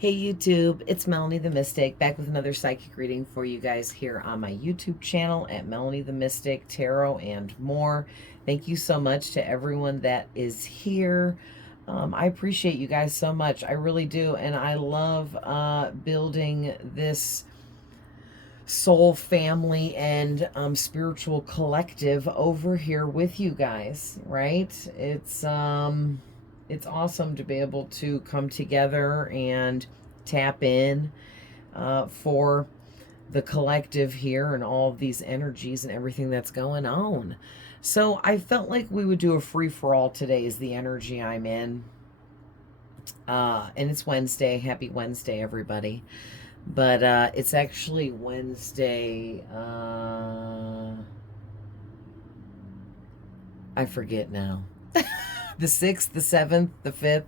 Hey YouTube, it's Melanie the Mystic, back with another psychic reading for you guys here on my YouTube channel at Melanie the Mystic, Tarot and more. Thank you so much to everyone that is here. I appreciate you guys so much. I really do. And I love building this soul family and spiritual collective over here with you guys, right? It's awesome to be able to come together and tap in for the collective here and all of these energies and everything that's going on. So I felt like we would do a free-for-all today is the energy I'm in. And it's Wednesday. Happy Wednesday, everybody. But it's actually Wednesday. I forget now. The 6th, the 7th, the 5th,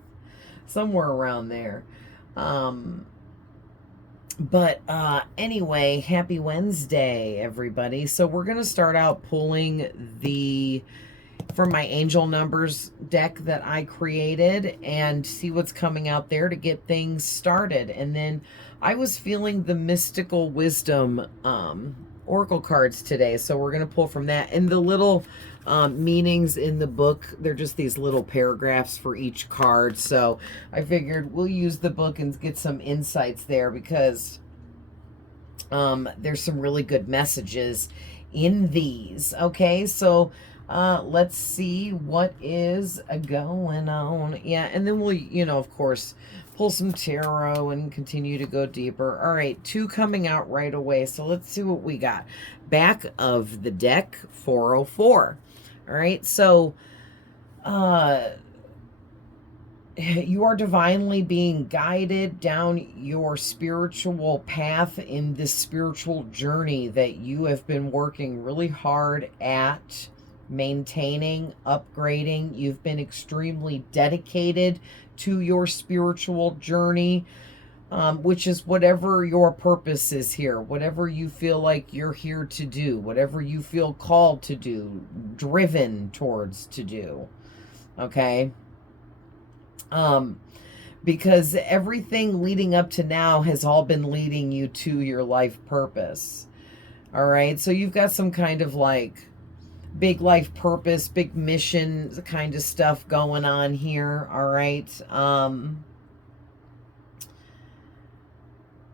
somewhere around there. But anyway, happy Wednesday, everybody. So we're going to start out pulling from my angel numbers deck that I created and see what's coming out there to get things started. And then I was feeling the mystical wisdom oracle cards today, so we're going to pull from that. And the little meanings in the book, they're just these little paragraphs for each card. So I figured we'll use the book and get some insights there, because there's some really good messages in these. Okay, so let's see what is going on. Yeah, and then we'll, of course, pull some tarot and continue to go deeper. All right, 2 coming out right away. So let's see what we got. Back of the deck, 404. All right, so you are divinely being guided down your spiritual path in this spiritual journey that you have been working really hard at maintaining, upgrading. You've been extremely dedicated to your spiritual journey, which is whatever your purpose is here, whatever you feel like you're here to do, whatever you feel called to do, driven towards to do. Okay? Because everything leading up to now has all been leading you to your life purpose. All right? So you've got some kind of like big life purpose, big mission kind of stuff going on here. All right.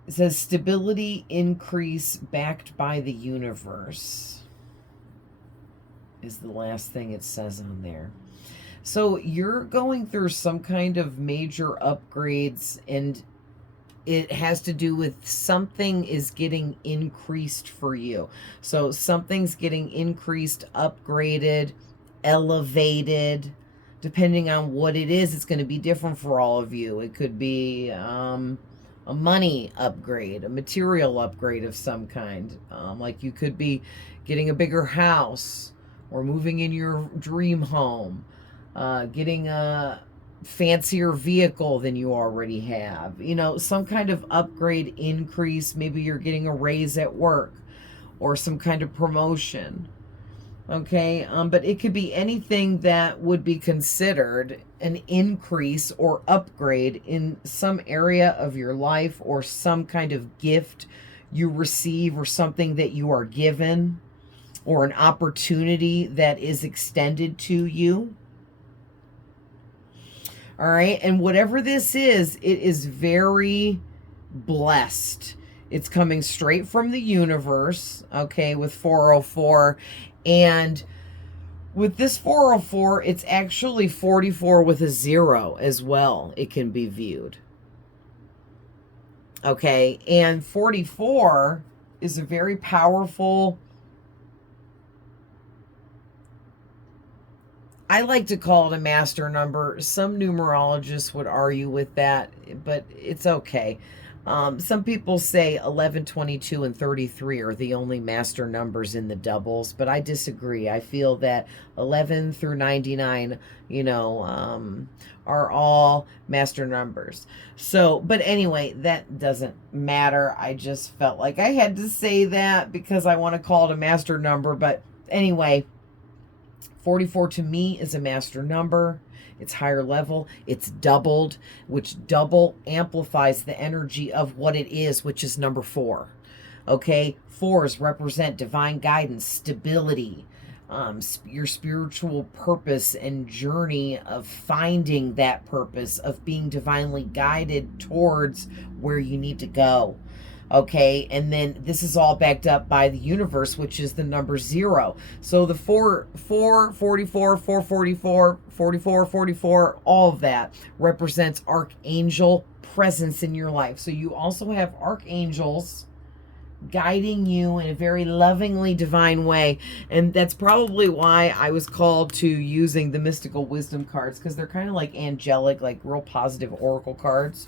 It says stability increase backed by the universe is the last thing it says on there. So you're going through some kind of major upgrades, and it has to do with something is getting increased for you. So something's getting increased, upgraded, elevated. Depending on what it is, it's going to be different for all of you. It could be a money upgrade, a material upgrade of some kind. Like you could be getting a bigger house or moving in your dream home, getting a fancier vehicle than you already have, some kind of upgrade, increase. Maybe you're getting a raise at work or some kind of promotion. Okay, but it could be anything that would be considered an increase or upgrade in some area of your life, or some kind of gift you receive, or something that you are given, or an opportunity that is extended to you. All right, and whatever this is, it is very blessed. It's coming straight from the universe, okay, with 404. And with this 404, it's actually 44 with a 0 as well. It can be viewed. Okay, and 44 is a very powerful, I like to call it a master number. Some numerologists would argue with that, but it's okay. Some people say 11, 22, and 33 are the only master numbers in the doubles, but I disagree. I feel that 11 through 99, are all master numbers. So, but anyway, that doesn't matter. I just felt like I had to say that because I want to call it a master number. But anyway, 44 to me is a master number. it's higher level, it's doubled, which double amplifies the energy of what it is, which is number 4. Okay, 4s represent divine guidance, stability, your spiritual purpose and journey of finding that purpose, of being divinely guided towards where you need to go. Okay, and then this is all backed up by the universe, which is the number 0. So the 44, 44, all of that represents archangel presence in your life. So you also have archangels guiding you in a very lovingly divine way. And that's probably why I was called to using the mystical wisdom cards, because they're kind of like angelic, like real positive oracle cards.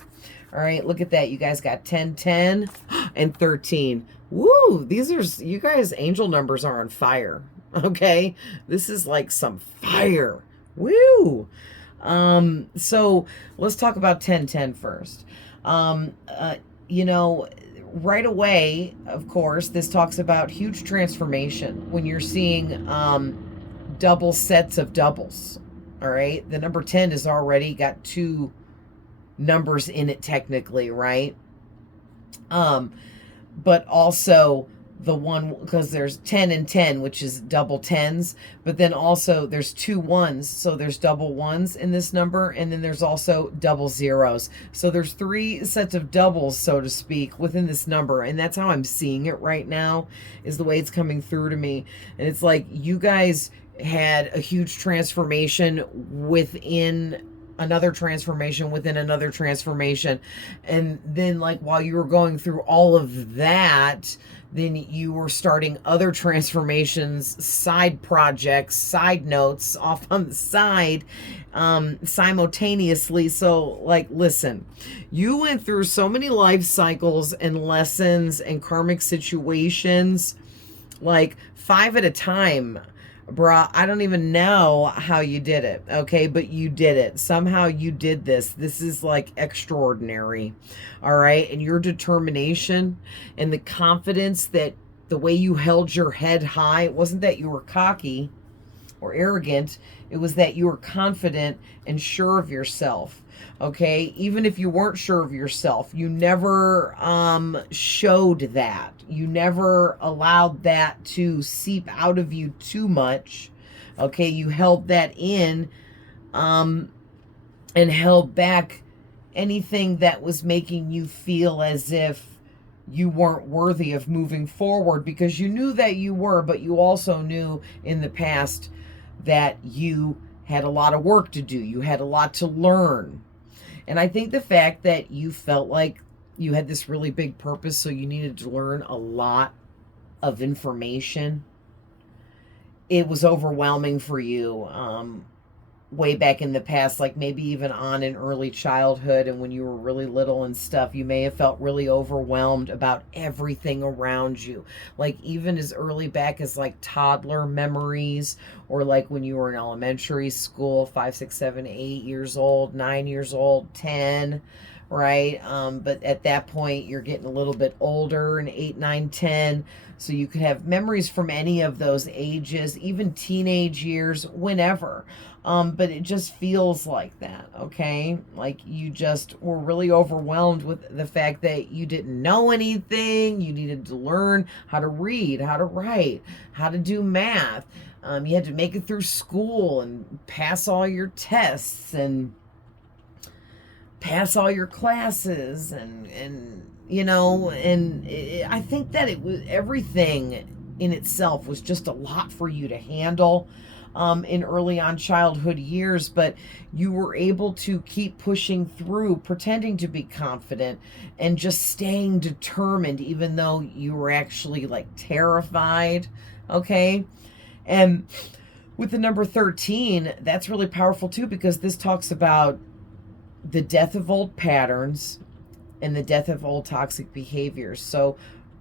All right, look at that. You guys got 10, 10, and 13. Woo, these are, you guys, angel numbers are on fire. Okay, this is like some fire. Woo. So let's talk about 10, 10 first. You know, right away, of course, this talks about huge transformation when you're seeing double sets of doubles. All right, the number 10 has already got 2 numbers in it technically, right? But also the one, because there's 10 and 10, which is double 10s, but then also there's 2 1s, so there's double 1s in this number, and then there's also double 0s. So there's 3 sets of doubles, so to speak, within this number, and that's how I'm seeing it right now, is the way it's coming through to me. And it's like you guys had a huge transformation within another transformation within another transformation, and then like while you were going through all of that, then you were starting other transformations, side projects, side notes off on the side, simultaneously. So like, listen, you went through so many life cycles and lessons and karmic situations, like 5 at a time. Bruh, I don't even know how you did it, okay? But you did it. Somehow you did this. This is like extraordinary, all right? And your determination and the confidence, that the way you held your head high, it wasn't that you were cocky or arrogant. It was that you were confident and sure of yourself, okay? Even if you weren't sure of yourself, you never showed that. You never allowed that to seep out of you too much, okay? You held that in and held back anything that was making you feel as if you weren't worthy of moving forward, because you knew that you were, but you also knew in the past that you had a lot of work to do. You had a lot to learn. And I think the fact that you felt like you had this really big purpose, so you needed to learn a lot of information, it was overwhelming for you way back in the past, like maybe even on in early childhood and when you were really little and stuff. You may have felt really overwhelmed about everything around you, like even as early back as like toddler memories, or like when you were in elementary school, 5, 6, 7, 8 years old, 9 years old, 10, right? But at that point you're getting a little bit older, in 8, 9, 10, so you could have memories from any of those ages, even teenage years, whenever. But it just feels like that, okay? Like you just were really overwhelmed with the fact that you didn't know anything. You needed to learn how to read, how to write, how to do math. You had to make it through school and pass all your tests and pass all your classes, and you know, and I think that it was, everything in itself was just a lot for you to handle in early on childhood years, but you were able to keep pushing through, pretending to be confident and just staying determined, even though you were actually like terrified, okay? And with the number 13, that's really powerful too, because this talks about the death of old patterns and the death of old toxic behaviors. So,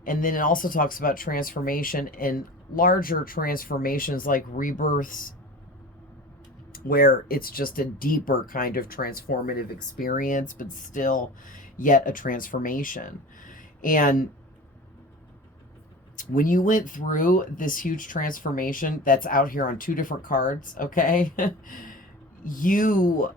and then it also talks about transformation and larger transformations like rebirths, where it's just a deeper kind of transformative experience, but still yet a transformation. And when you went through this huge transformation that's out here on 2 different cards, okay, you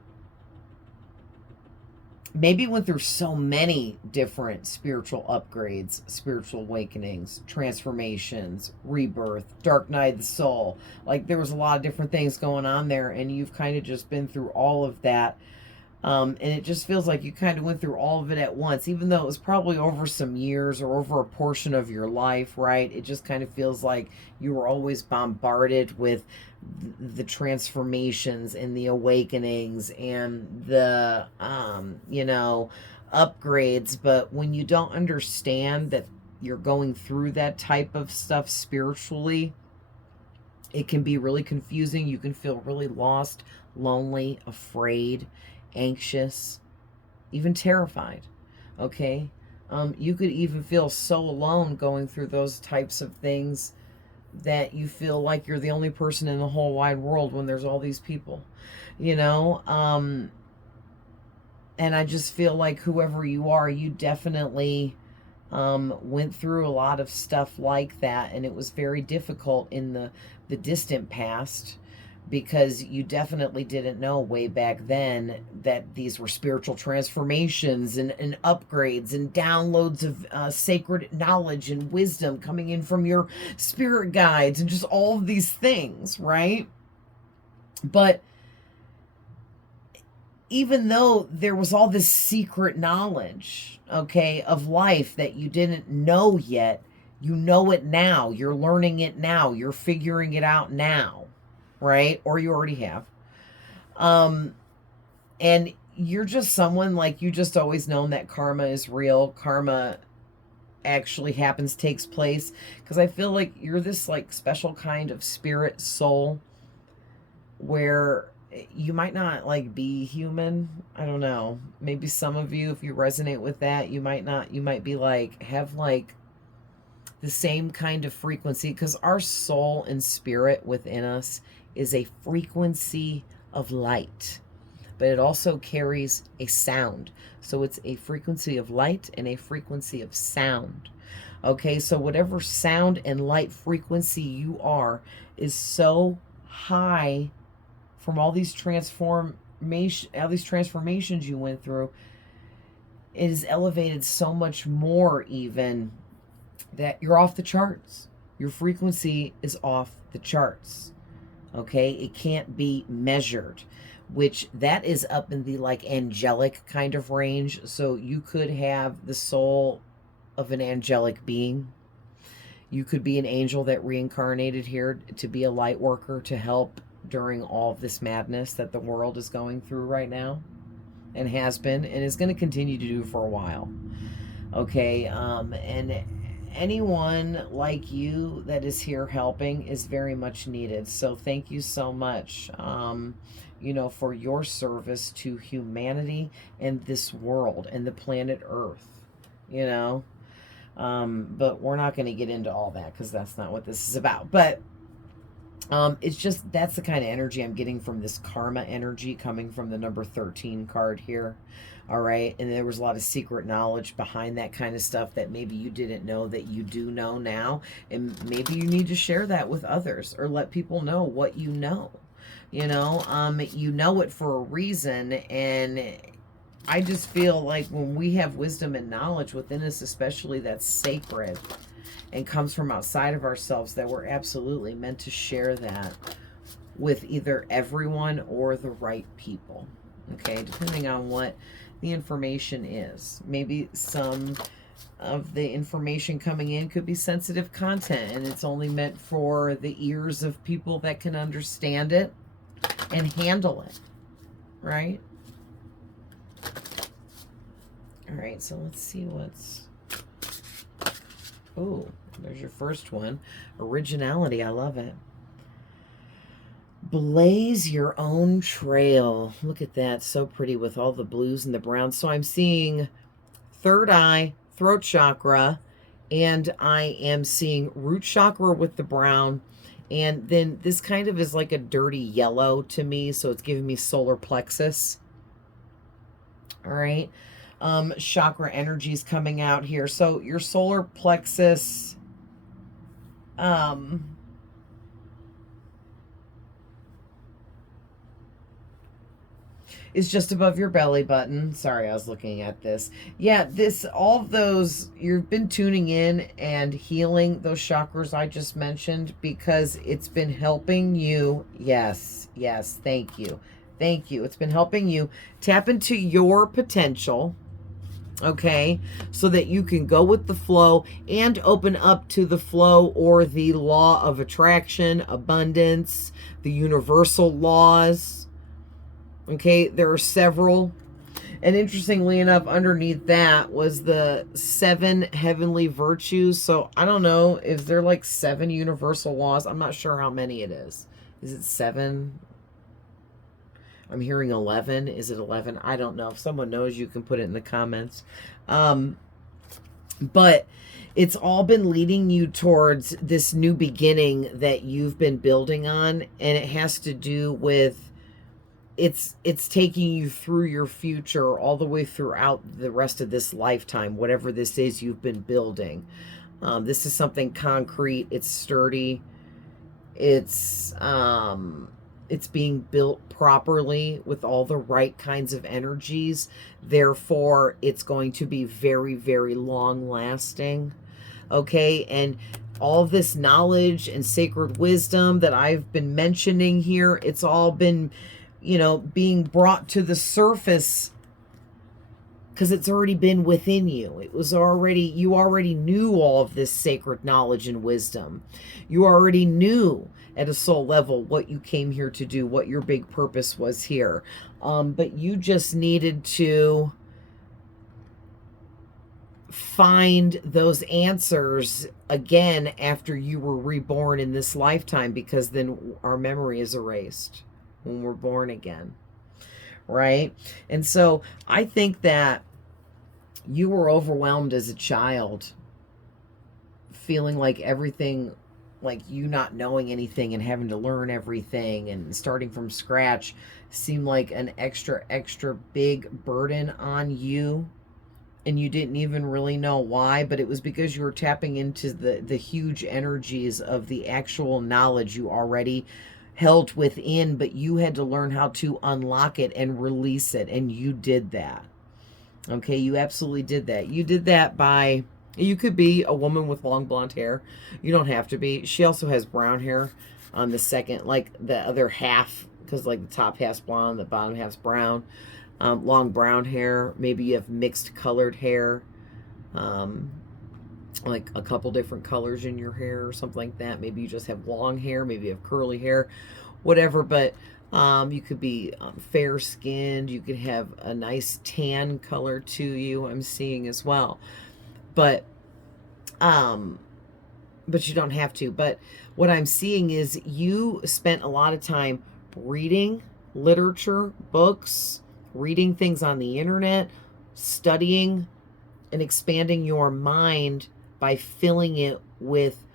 maybe went through so many different spiritual upgrades, spiritual awakenings, transformations, rebirth, dark night of the soul. Like there was a lot of different things going on there, and you've kind of just been through all of that. And it just feels like you kind of went through all of it at once, even though it was probably over some years or over a portion of your life, right? It just kind of feels like you were always bombarded with the transformations and the awakenings and the, upgrades. But when you don't understand that you're going through that type of stuff spiritually, it can be really confusing. You can feel really lost, lonely, afraid, anxious, even terrified. Okay? You could even feel so alone going through those types of things that you feel like you're the only person in the whole wide world when there's all these people, you know? And I just feel like whoever you are, you definitely went through a lot of stuff like that, and it was very difficult in the distant past, because you definitely didn't know way back then that these were spiritual transformations and upgrades and downloads of sacred knowledge and wisdom coming in from your spirit guides and just all of these things, right? But even though there was all this secret knowledge, okay, of life that you didn't know yet, you know it now. You're learning it now. You're figuring it out now, right? Or you already have. And you're just someone, like, you just always known that karma is real. Karma actually happens, takes place. Because I feel like you're this, like, special kind of spirit soul where you might not like be human. I don't know. Maybe some of you, if you resonate with that, you might not, you might be like, have like the same kind of frequency, because our soul and spirit within us is a frequency of light, but it also carries a sound. So it's a frequency of light and a frequency of sound. Okay, so whatever sound and light frequency you are is so high from all these transformations you went through. It is elevated so much more even that you're off the charts. Your frequency is off the charts. Okay, it can't be measured, which that is up in the like angelic kind of range. So you could have the soul of an angelic being. You could be an angel that reincarnated here to be a light worker, to help during all of this madness that the world is going through right now, and has been and is going to continue to do for a while. Okay, and anyone like you that is here helping is very much needed. So thank you so much, for your service to humanity and this world and the planet Earth, but we're not going to get into all that because that's not what this is about. But it's just, that's the kind of energy I'm getting from this karma energy coming from the number 13 card here. All right. And there was a lot of secret knowledge behind that kind of stuff that maybe you didn't know that you do know now. And maybe you need to share that with others or let people know what you know. You know it for a reason. And I just feel like when we have wisdom and knowledge within us, especially that's sacred and comes from outside of ourselves, that we're absolutely meant to share that with either everyone or the right people. Okay, depending on what the information is. Maybe some of the information coming in could be sensitive content, and it's only meant for the ears of people that can understand it and handle it, right? All right, so let's see what's... Oh, there's your first one. Originality, I love it. Blaze your own trail. Look at that, so pretty with all the blues and the browns. So I'm seeing third eye, throat chakra, and I am seeing root chakra with the brown. And then this kind of is like a dirty yellow to me, so it's giving me solar plexus. All right. Chakra energies coming out here. So your solar plexus, is just above your belly button. Sorry, I was looking at this. Yeah, all of those, you've been tuning in and healing those chakras I just mentioned because it's been helping you. Yes, yes, thank you. Thank you. It's been helping you tap into your potential, okay, so that you can go with the flow and open up to the flow or the law of attraction, abundance, the universal laws. Okay, there are several. And interestingly enough, underneath that was the 7 heavenly virtues. So I don't know if they're like 7 universal laws. I'm not sure how many it is. Is it 7? I'm hearing 11. Is it 11? I don't know. If someone knows, you can put it in the comments. But it's all been leading you towards this new beginning that you've been building on. And it has to do with, it's taking you through your future all the way throughout the rest of this lifetime, whatever this is you've been building. This is something concrete. It's sturdy. It's being built properly with all the right kinds of energies. Therefore, it's going to be very, very long lasting. Okay. And all this knowledge and sacred wisdom that I've been mentioning here, it's all been, you know, being brought to the surface because it's already been within you. It was already, you already knew all of this sacred knowledge and wisdom. You already knew at a soul level what you came here to do, what your big purpose was here. But you just needed to find those answers again after you were reborn in this lifetime, because then our memory is erased when we're born again, right? And so I think that you were overwhelmed as a child, feeling like everything, like you not knowing anything and having to learn everything and starting from scratch seemed like an extra big burden on you. And you didn't even really know why, but it was because you were tapping into the huge energies of the actual knowledge you already held within, but you had to learn how to unlock it and release it, and you did that. Okay, you absolutely did that. You did that by, you could be a woman with long blonde hair. You don't have to be. She also has brown hair on the second, like the other half, because like the top half's blonde, the bottom half's brown. Long brown hair. Maybe you have mixed colored hair. Like a couple different colors in your hair or something like that. Maybe you just have long hair. Maybe you have curly hair. Whatever, but you could be fair skinned. You could have a nice tan color to you, I'm seeing as well. But you don't have to. But what I'm seeing is you spent a lot of time reading literature, books, reading things on the internet, studying and expanding your mind by filling it with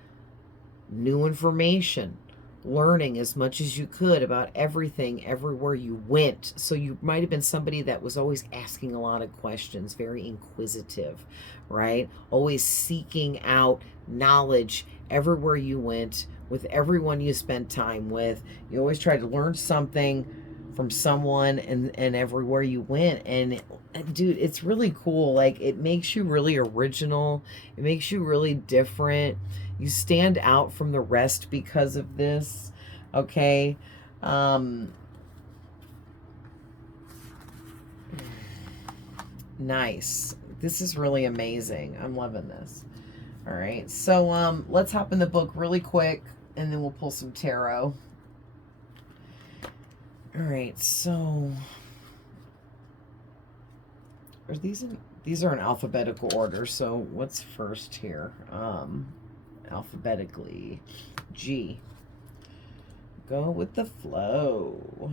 new information, learning as much as you could about everything, everywhere you went. So you might have been somebody that was always asking a lot of questions, very inquisitive, right? Always seeking out knowledge everywhere you went, with everyone you spent time with. You always tried to learn something from someone and everywhere you went. And dude, it's really cool. Like, it makes you really original. It makes you really different. You stand out from the rest because of this. Okay. Nice. This is really amazing. I'm loving this. All right. So let's hop in the book really quick and then we'll pull some tarot. All right, so are these are in alphabetical order. So what's first here? Alphabetically, G. Go with the flow.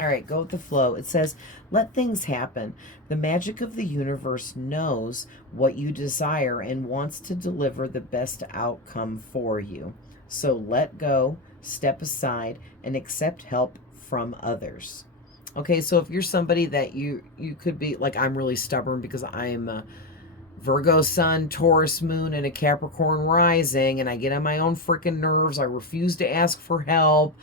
All right, go with the flow. It says, let things happen. The magic of the universe knows what you desire and wants to deliver the best outcome for you. So let go, step aside, and accept help from others. Okay, so if you're somebody that you could be, like, I'm really stubborn because I'm Virgo sun, Taurus moon, and a Capricorn rising, and I get on my own freaking nerves. I refuse to ask for help.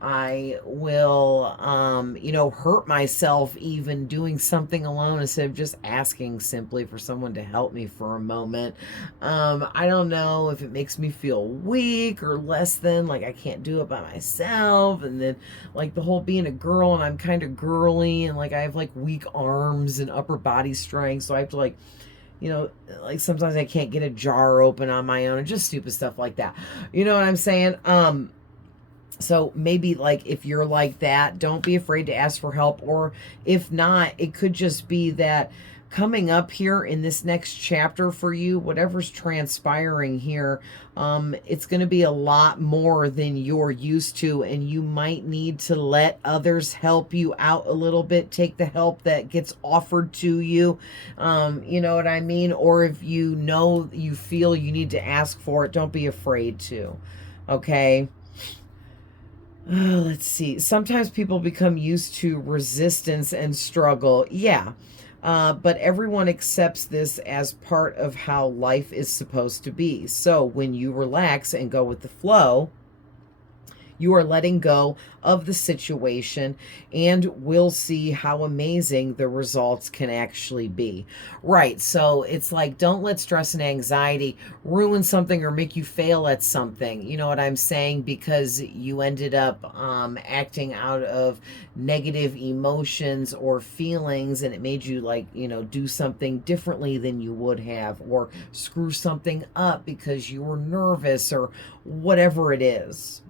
I will, hurt myself even doing something alone instead of just asking simply for someone to help me for a moment. I don't know if it makes me feel weak or less than, like I can't do it by myself. And then, like, the whole being a girl and I'm kind of girly and, like, I have, like, weak arms and upper body strength. So I have to, like, like sometimes I can't get a jar open on my own and just stupid stuff like that. You know what I'm saying? So maybe, like, if you're like that, don't be afraid to ask for help. Or if not, it could just be that coming up here in this next chapter for you, whatever's transpiring here, it's going to be a lot more than you're used to, and you might need to let others help you out a little bit. Take the help that gets offered to you. You know what I mean? Or if you feel you need to ask for it, don't be afraid to. Okay? Let's see. Sometimes people become used to resistance and struggle. Yeah. But everyone accepts this as part of how life is supposed to be. So when you relax and go with the flow, you are letting go of the situation, and we'll see how amazing the results can actually be. Right. So it's like, don't let stress and anxiety ruin something or make you fail at something. You know what I'm saying? Because you ended up acting out of negative emotions or feelings, and it made you, like, do something differently than you would have, or screw something up because you were nervous or whatever it is.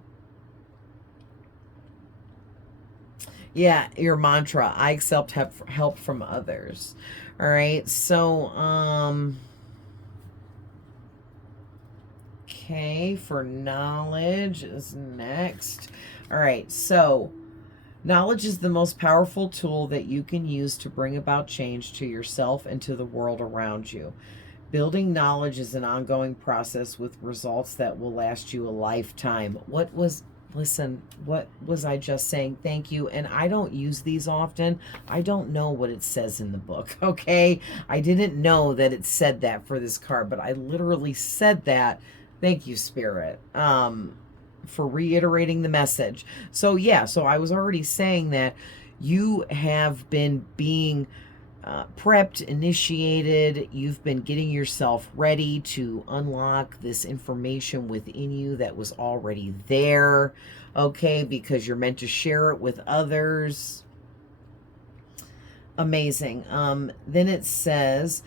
Yeah, your mantra. I accept help from others. All right. So, okay, for knowledge is next. All right. So, knowledge is the most powerful tool that you can use to bring about change to yourself and to the world around you. Building knowledge is an ongoing process with results that will last you a lifetime. Listen, what was I just saying? Thank you. And I don't use these often. I don't know what it says in the book, okay? I didn't know that it said that for this card, but I literally said that. Thank you, Spirit, for reiterating the message. So, yeah, so I was already saying that you have been being prepped, initiated. You've been getting yourself ready to unlock this information within you that was already there, okay, because you're meant to share it with others. Amazing. Then it says,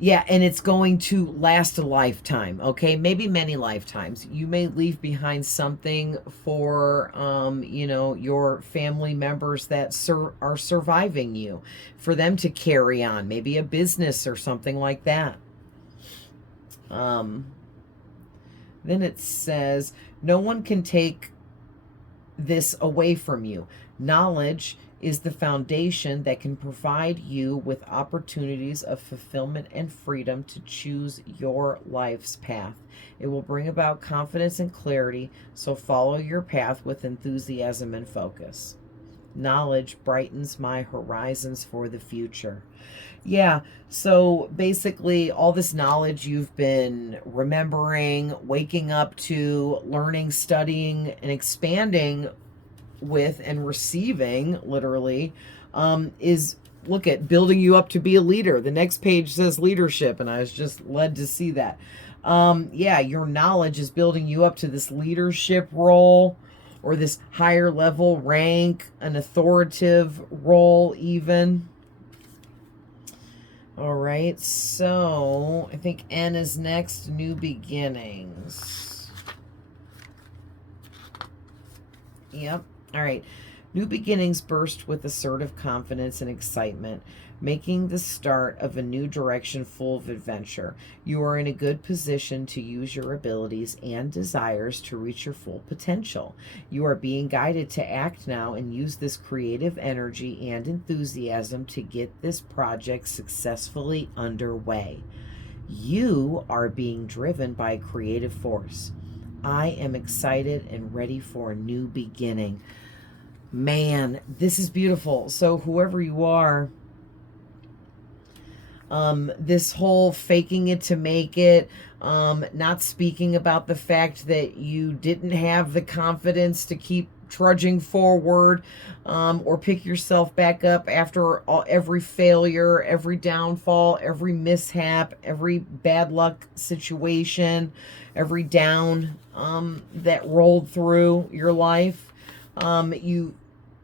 yeah, and it's going to last a lifetime, okay? Maybe many lifetimes. You may leave behind something for, your family members that are surviving you, for them to carry on, maybe a business or something like that. Then it says, no one can take this away from you. Knowledge is the foundation that can provide you with opportunities of fulfillment and freedom to choose your life's path. It will bring about confidence and clarity, so follow your path with enthusiasm and focus. Knowledge brightens my horizons for the future. Yeah, so basically all this knowledge you've been remembering, waking up to, learning, studying, and expanding with and receiving, literally, is, look at, building you up to be a leader. The next page says leadership, and I was just led to see that. Yeah, your knowledge is building you up to this leadership role, or this higher level rank, an authoritative role even. All right, so I think N is next, new beginnings. Yep. All right. New beginnings burst with assertive confidence and excitement, making the start of a new direction full of adventure. You are in a good position to use your abilities and desires to reach your full potential. You are being guided to act now and use this creative energy and enthusiasm to get this project successfully underway. You are being driven by a creative force. I am excited and ready for a new beginning. Man, this is beautiful. So whoever you are, This whole faking it to make it, not speaking about the fact that you didn't have the confidence to keep trudging forward, or pick yourself back up after every failure, every downfall, every mishap, every bad luck situation, every down that rolled through your life. You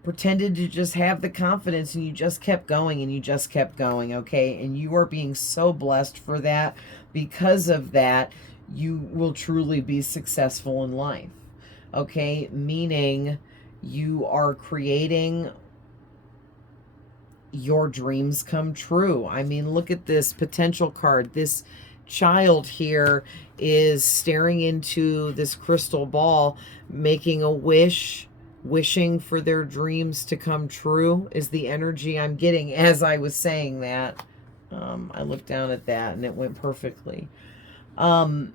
pretended to just have the confidence, and you just kept going, and you just kept going, okay? And you are being so blessed for that. Because of that, you will truly be successful in life, okay? Meaning you are creating your dreams come true. I mean, look at this potential card. This child here is staring into this crystal ball, making a wish, wishing for their dreams to come true is the energy I'm getting as I was saying that. I looked down at that and it went perfectly. Some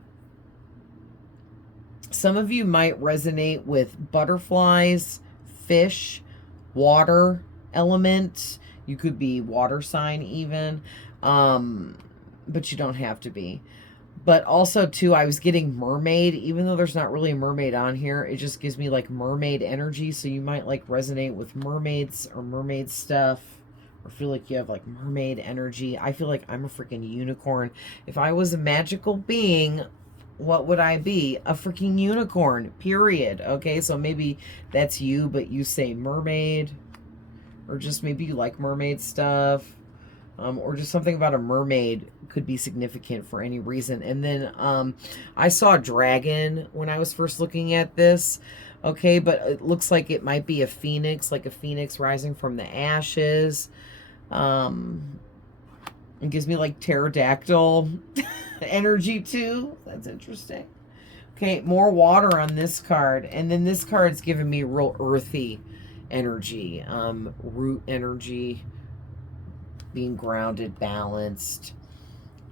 of you might resonate with butterflies, fish, water element. You could be water sign even, but you don't have to be. But also, too, I was getting mermaid, even though there's not really a mermaid on here. It just gives me, like, mermaid energy. So you might, like, resonate with mermaids or mermaid stuff. Or feel like you have, like, mermaid energy. I feel like I'm a freaking unicorn. If I was a magical being, what would I be? A freaking unicorn, period. Okay, so maybe that's you, but you say mermaid. Or just maybe you like mermaid stuff. Or just something about a mermaid could be significant for any reason. And then I saw a dragon when I was first looking at this. Okay, but it looks like it might be a phoenix, like a phoenix rising from the ashes. It gives me like pterodactyl energy too. That's interesting. Okay, more water on this card. And then this card's giving me real earthy energy, root energy, being grounded, balanced,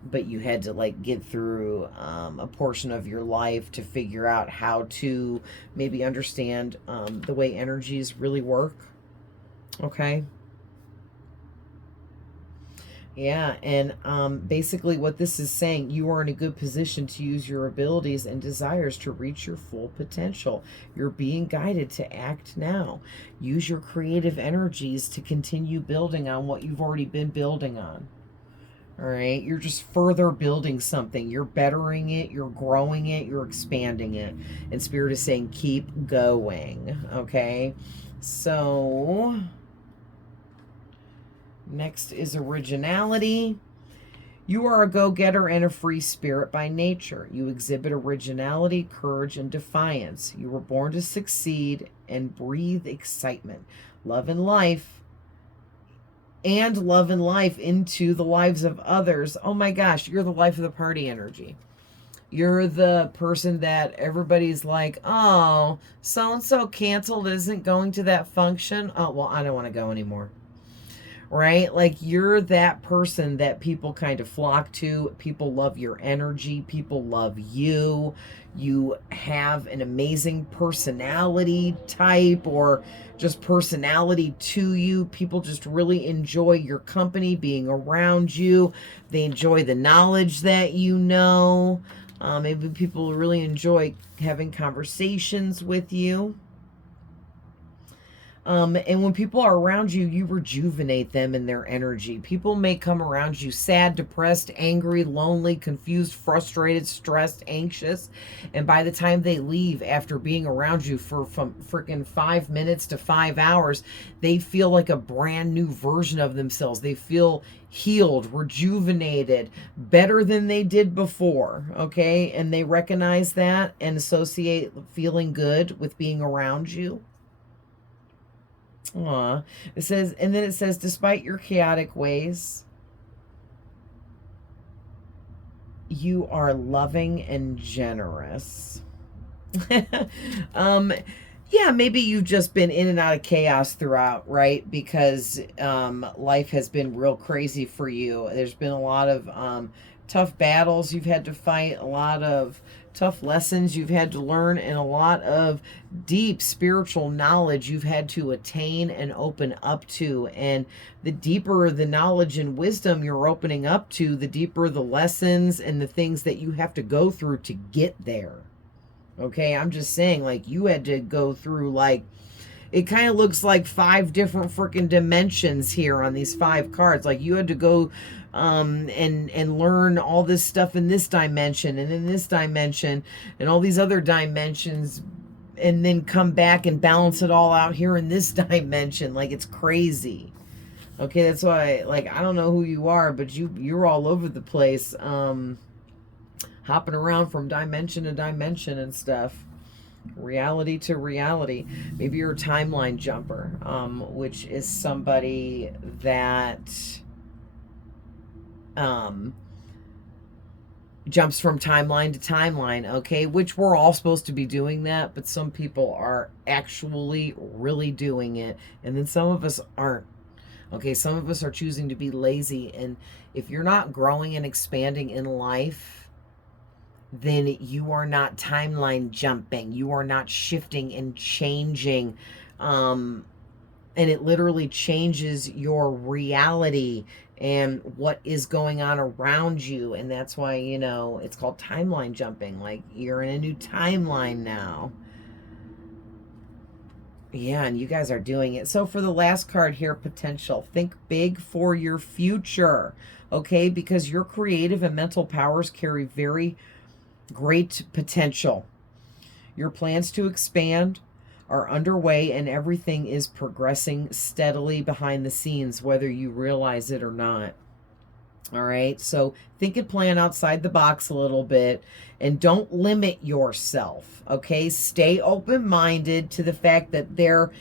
but you had to like get through a portion of your life to figure out how to maybe understand the way energies really work. Okay. Yeah, and basically what this is saying, you are in a good position to use your abilities and desires to reach your full potential. You're being guided to act now. Use your creative energies to continue building on what you've already been building on. All right, you're just further building something. You're bettering it, you're growing it, you're expanding it. And Spirit is saying, keep going. Okay, so next is originality. You are a go-getter and a free spirit by nature. You exhibit originality, courage, and defiance. You were born to succeed and breathe excitement. Love and life into the lives of others. Oh my gosh, you're the life of the party energy. You're the person that everybody's like, oh, so-and-so canceled, isn't going to that function. Oh, well, I don't want to go anymore. Right? Like you're that person that people kind of flock to. People love your energy. People love you. You have an amazing personality type or just personality to you. People just really enjoy your company, being around you. They enjoy the knowledge that you know. Maybe people really enjoy having conversations with you. And when people are around you, you rejuvenate them in their energy. People may come around you sad, depressed, angry, lonely, confused, frustrated, stressed, anxious. And by the time they leave after being around you for from freaking 5 minutes to 5 hours, they feel like a brand new version of themselves. They feel healed, rejuvenated, better than they did before. Okay. And they recognize that and associate feeling good with being around you. Aw. It says, and then it says, despite your chaotic ways, you are loving and generous. Yeah, maybe you've just been in and out of chaos throughout, right? Because life has been real crazy for you. There's been a lot of tough battles you've had to fight, a lot of tough lessons you've had to learn, and a lot of deep spiritual knowledge you've had to attain and open up to. And the deeper the knowledge and wisdom you're opening up to, the deeper the lessons and the things that you have to go through to get there. Okay, I'm just saying, like, you had to go through, like, it kind of looks like 5 different freaking dimensions here on these 5 cards. Like, you had to go and learn all this stuff in this dimension and in this dimension and all these other dimensions, and then come back and balance it all out here in this dimension. Like, it's crazy. Okay, that's why, like, I don't know who you are, but you're all over the place, hopping around from dimension to dimension and stuff. Reality to reality. Maybe you're a timeline jumper, which is somebody that jumps from timeline to timeline, okay? Which we're all supposed to be doing that, but some people are actually really doing it, and then some of us aren't. Okay, some of us are choosing to be lazy, and if you're not growing and expanding in life, then you are not timeline jumping. You are not shifting and changing. And it literally changes your reality and what is going on around you. And that's why, you know, it's called timeline jumping. Like, you're in a new timeline now. Yeah, and you guys are doing it. So for the last card here, potential. Think big for your future, okay? Because your creative and mental powers carry very great potential. Your plans to expand are underway, and everything is progressing steadily behind the scenes, whether you realize it or not. All right, so think and plan outside the box a little bit, and don't limit yourself, okay? Stay open-minded to the fact that there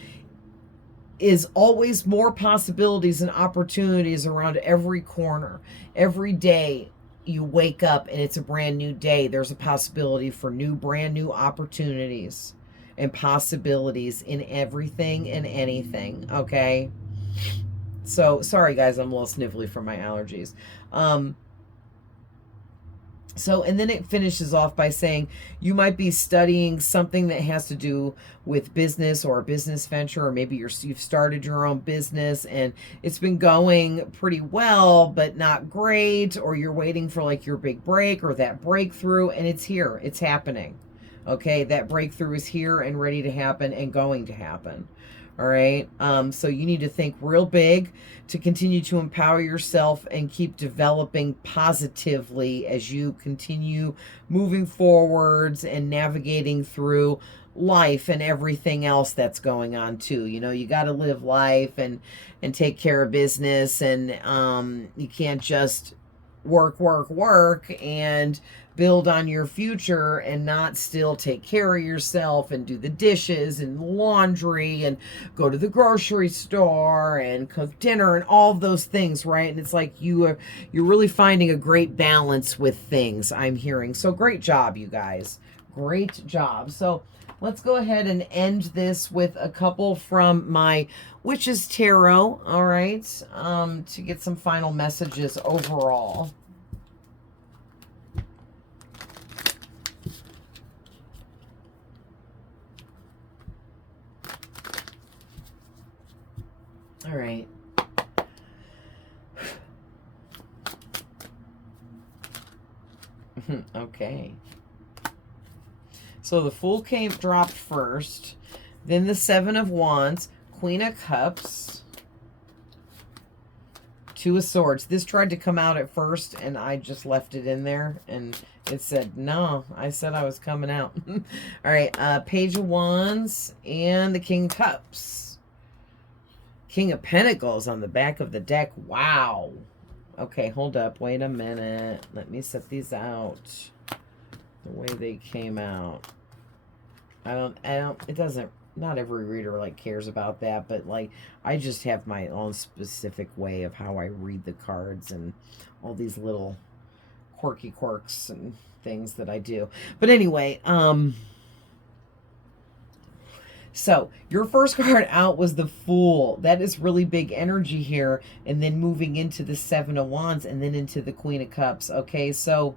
is always more possibilities and opportunities around every corner. Every day you wake up and it's a brand new day, there's a possibility for brand new opportunities and possibilities in everything and anything, okay? So, sorry guys, I'm a little sniffly from my allergies. So, and then it finishes off by saying you might be studying something that has to do with business or a business venture, or maybe you've started your own business and it's been going pretty well, but not great, or you're waiting for like your big break or that breakthrough, and it's here, it's happening. Okay, that breakthrough is here and ready to happen and going to happen. All right. So you need to think real big to continue to empower yourself and keep developing positively as you continue moving forwards and navigating through life and everything else that's going on too. You know, you got to live life and take care of business, and you can't just work and build on your future and not still take care of yourself and do the dishes and laundry and go to the grocery store and cook dinner and all of those things, right? And it's like you're really finding a great balance with things, I'm hearing. So great job, you guys. Great job. So let's go ahead and end this with a couple from my Witch's Tarot, all right, to get some final messages overall. All right. Okay. So the Fool dropped first, then the Seven of Wands, Queen of Cups, Two of Swords. This tried to come out at first, and I just left it in there, and it said, no, I said I was coming out. All right, Page of Wands, and the King of Cups. King of Pentacles on the back of the deck. Wow. Okay, hold up. Wait a minute. Let me set these out the way they came out. It doesn't, not every reader like cares about that, but like I just have my own specific way of how I read the cards and all these little quirky quirks and things that I do. But anyway, So your first card out was the Fool. That is really big energy here. And then moving into the Seven of Wands and then into the Queen of Cups. Okay, so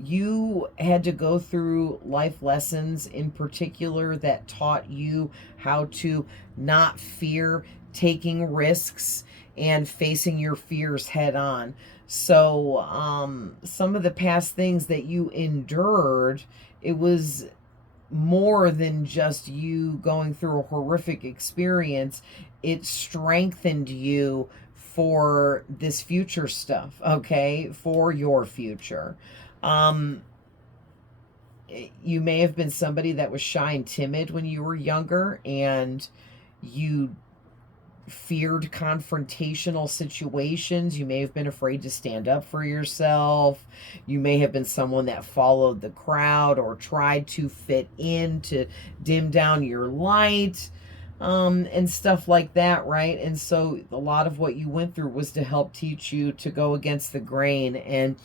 you had to go through life lessons in particular that taught you how to not fear taking risks and facing your fears head on. So some of the past things that you endured, it was more than just you going through a horrific experience. It strengthened you for this future stuff, okay? For your future. You may have been somebody that was shy and timid when you were younger, and you feared confrontational situations. You may have been afraid to stand up for yourself. You may have been someone that followed the crowd or tried to fit in to dim down your light, and stuff like that, right? And so a lot of what you went through was to help teach you to go against the grain and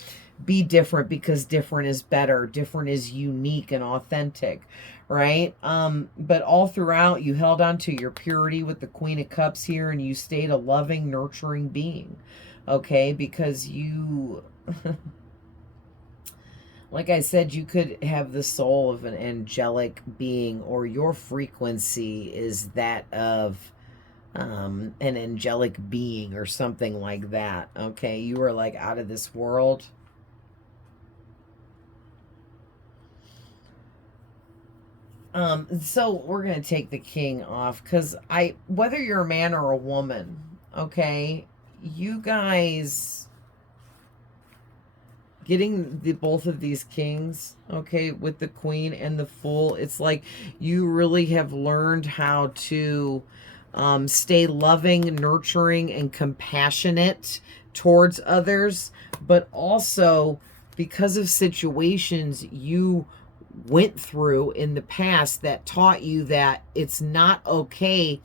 be different, because different is better. Different is unique and authentic, right? But all throughout, you held on to your purity with the Queen of Cups here, and you stayed a loving, nurturing being, okay? Because you, like I said, you could have the soul of an angelic being, or your frequency is that of an angelic being or something like that, okay? You are like out of this world. So we're going to take the king off, because whether you're a man or a woman, okay, you guys getting both of these kings, okay, with the queen and the fool, it's like you really have learned how to stay loving, nurturing, and compassionate towards others, but also because of situations you went through in the past that taught you that it's not okay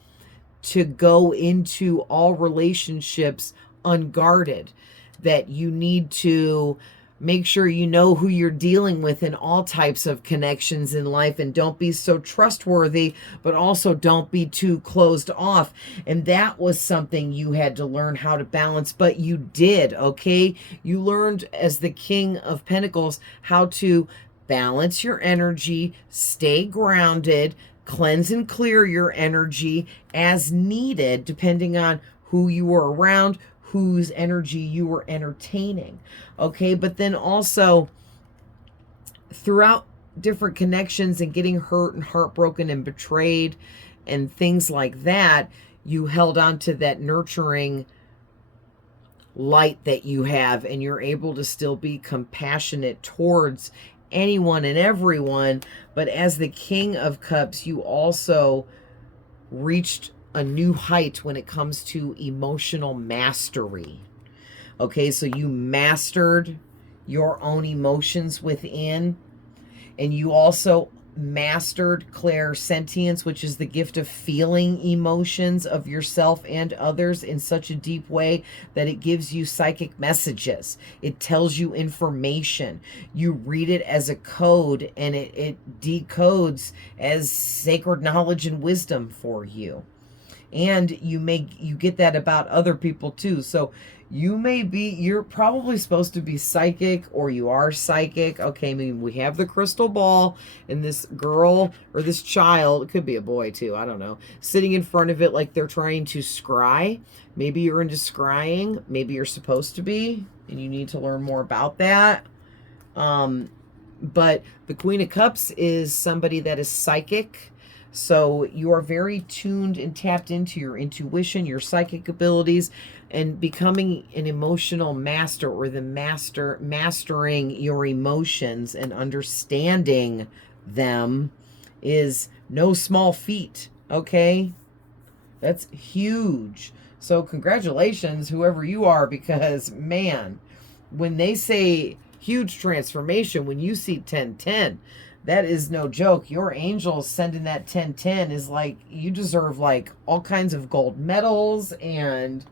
to go into all relationships unguarded, that you need to make sure you know who you're dealing with in all types of connections in life, and don't be so trustworthy, but also don't be too closed off. And that was something you had to learn how to balance, but you did, okay? You learned as the King of Pentacles how to balance your energy, stay grounded, cleanse and clear your energy as needed, depending on who you were around, whose energy you were entertaining. Okay, but then also throughout different connections and getting hurt and heartbroken and betrayed and things like that, you held on to that nurturing light that you have, and you're able to still be compassionate towards anyone and everyone. But as the King of Cups, you also reached a new height when it comes to emotional mastery. Okay, so you mastered your own emotions within, and you also mastered clairsentience, which is the gift of feeling emotions of yourself and others in such a deep way that it gives you psychic messages. It tells you information. You read it as a code, and it decodes as sacred knowledge and wisdom for you. And you get that about other people too. So you're probably supposed to be psychic, or you are psychic. Okay, I mean, we have the crystal ball, and this girl or this child, it could be a boy too, I don't know, sitting in front of it like they're trying to scry. Maybe you're into scrying. Maybe you're supposed to be, and you need to learn more about that. But the Queen of Cups is somebody that is psychic. So you are very tuned and tapped into your intuition, your psychic abilities, and becoming an emotional master, or the mastering your emotions and understanding them is no small feat, okay? That's huge. So congratulations, whoever you are, because, man, when they say huge transformation, when you see 1010, that is no joke. Your angels sending that 1010 is like, you deserve like all kinds of gold medals and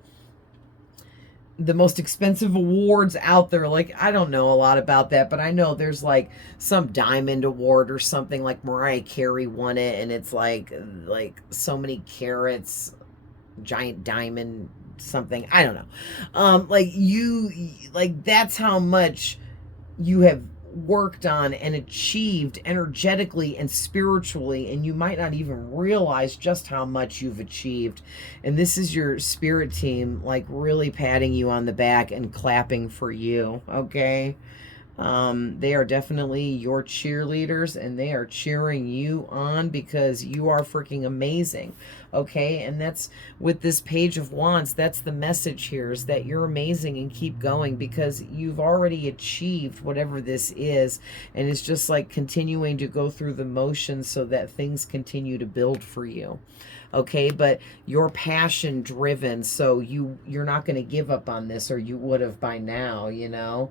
the most expensive awards out there. Like, I don't know a lot about that, but I know there's like some diamond award or something, like Mariah Carey won it, and it's like so many carats, giant diamond something. I don't know. Like that's how much you have worked on and achieved energetically and spiritually, and you might not even realize just how much you've achieved. And this is your spirit team, like, really patting you on the back and clapping for you, okay? They are definitely your cheerleaders, and they are cheering you on because you are freaking amazing. Okay, and that's with this Page of Wands. That's the message here, is that you're amazing and keep going, because you've already achieved whatever this is, and it's just like continuing to go through the motions so that things continue to build for you. Okay, but you're passion driven, so you're not going to give up on this, or you would have by now, you know.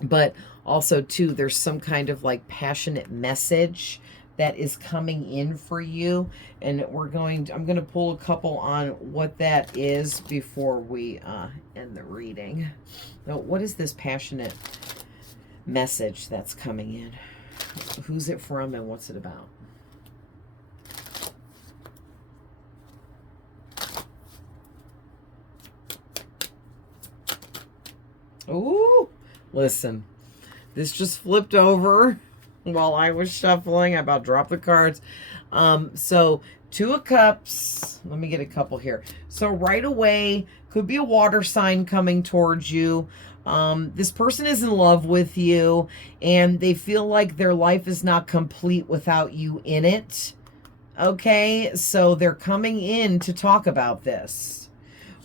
But also too, there's some kind of like passionate message that is coming in for you, and I'm going to pull a couple on what that is before we end the reading. Now, what is this passionate message that's coming in? Who's it from and what's it about? Ooh, listen, this just flipped over while I was shuffling. I about dropped the cards. So Two of Cups. Let me get a couple here. So right away, could be a water sign coming towards you. This person is in love with you, and they feel like their life is not complete without you in it. Okay, so they're coming in to talk about this.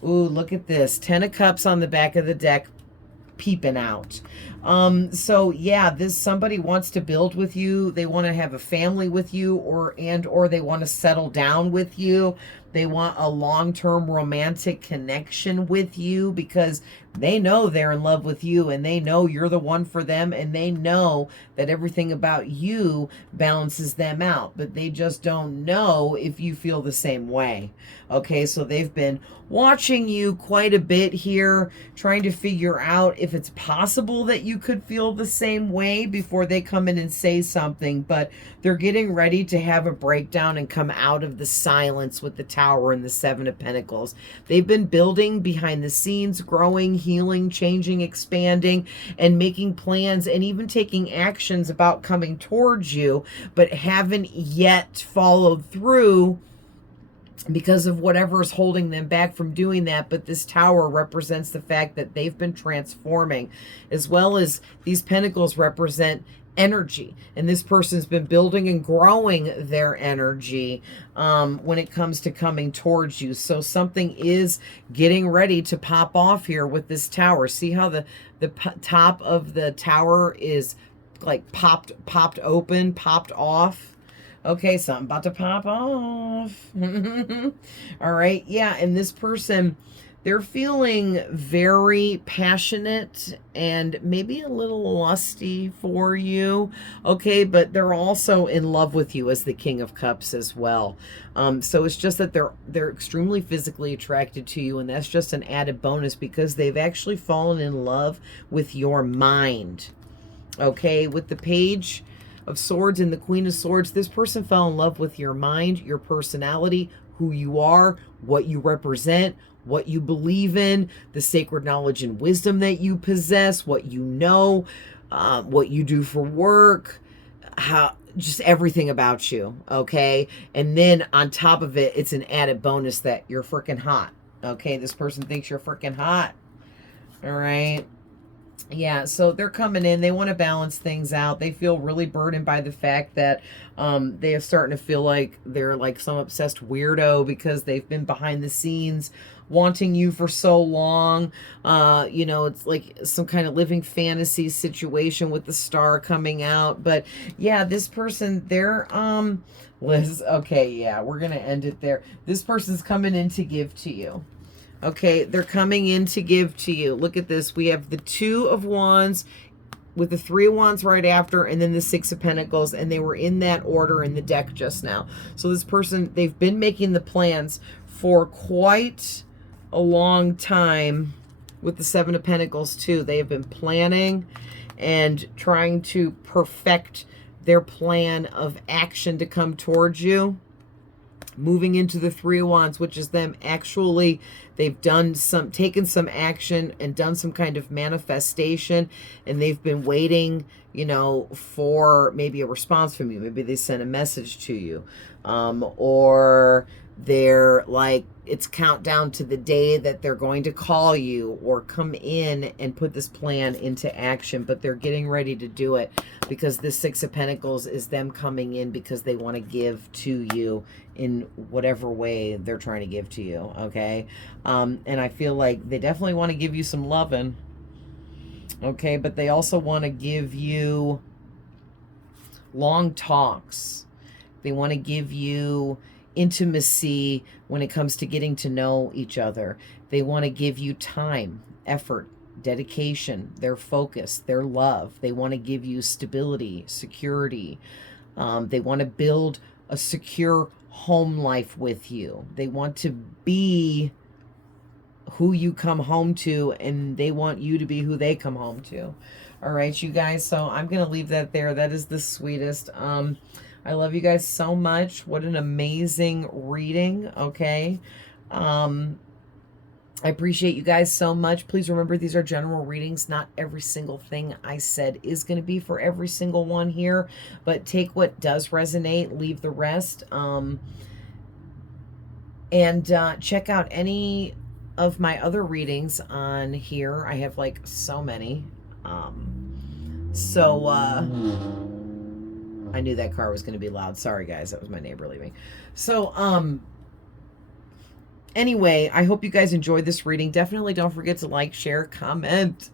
Ooh, look at this. 10 of Cups on the back of the deck, peeping out. So yeah, somebody wants to build with you. They want to have a family with you, or they want to settle down with you. They want a long-term romantic connection with you, because they know they're in love with you, and they know you're the one for them, and they know that everything about you balances them out, but they just don't know if you feel the same way. Okay, so they've been watching you quite a bit here, trying to figure out if it's possible that you could feel the same way before they come in and say something, but they're getting ready to have a breakdown and come out of the silence with the Tower and the Seven of Pentacles. They've been building behind the scenes, growing, healing, changing, expanding, and making plans, and even taking actions about coming towards you, but haven't yet followed through because of whatever is holding them back from doing that. But this Tower represents the fact that they've been transforming, as well as these Pentacles represent energy, and this person's been building and growing their energy when it comes to coming towards you. So something is getting ready to pop off here with this Tower. See how the top of the Tower is like popped open, popped off? Okay, something about to pop off. All right, yeah, and this person, they're feeling very passionate and maybe a little lusty for you, okay, but they're also in love with you as the King of Cups as well. So it's just that they're extremely physically attracted to you, and that's just an added bonus because they've actually fallen in love with your mind, okay? With the Page of Swords and the Queen of Swords, this person fell in love with your mind, your personality, who you are, what you represent, what you believe in, the sacred knowledge and wisdom that you possess, what you know, what you do for work, just everything about you, okay? And then on top of it, it's an added bonus that you're freaking hot, okay? This person thinks you're freaking hot, all right? Yeah, so they're coming in. They want to balance things out. They feel really burdened by the fact that they are starting to feel like they're like some obsessed weirdo because they've been behind the scenes wanting you for so long. You know, it's like some kind of living fantasy situation with the Star coming out. But yeah, this person, they're Liz, okay, yeah, we're gonna end it there. This person's coming in to give to you. Okay, they're coming in to give to you. Look at this. We have the Two of Wands with the Three of Wands right after, and then the Six of Pentacles, and they were in that order in the deck just now. So this person, they've been making the plans for quite a long time with the Seven of Pentacles too. They have been planning and trying to perfect their plan of action to come towards you. Moving into the Three of Wands, which is them actually, they've taken some action and done some kind of manifestation, and they've been waiting, you know, for maybe a response from you. Maybe they sent a message to you, or they're like, it's countdown to the day that they're going to call you or come in and put this plan into action, but they're getting ready to do it because the Six of Pentacles is them coming in because they want to give to you in whatever way they're trying to give to you, okay? And I feel like they definitely want to give you some loving, okay? But they also want to give you long talks. They want to give you intimacy when it comes to getting to know each other. They want to give you time, effort, dedication, their focus, their love. They want to give you stability, security. They want to build a secure home life with you. They want to be who you come home to, and they want you to be who they come home to. All right, you guys, so I'm going to leave that there. That is the sweetest. I love you guys so much. What an amazing reading, okay? I appreciate you guys so much. Please remember, these are general readings. Not every single thing I said is going to be for every single one here, but take what does resonate, leave the rest. And check out any of my other readings on here. I have like so many. I knew that car was going to be loud. Sorry, guys. That was my neighbor leaving. So, anyway, I hope you guys enjoyed this reading. Definitely don't forget to like, share, comment.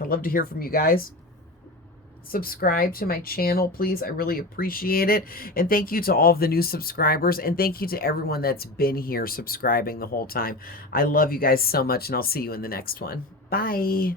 I'd love to hear from you guys. Subscribe to my channel, please. I really appreciate it. And thank you to all of the new subscribers. And thank you to everyone that's been here subscribing the whole time. I love you guys so much, and I'll see you in the next one. Bye.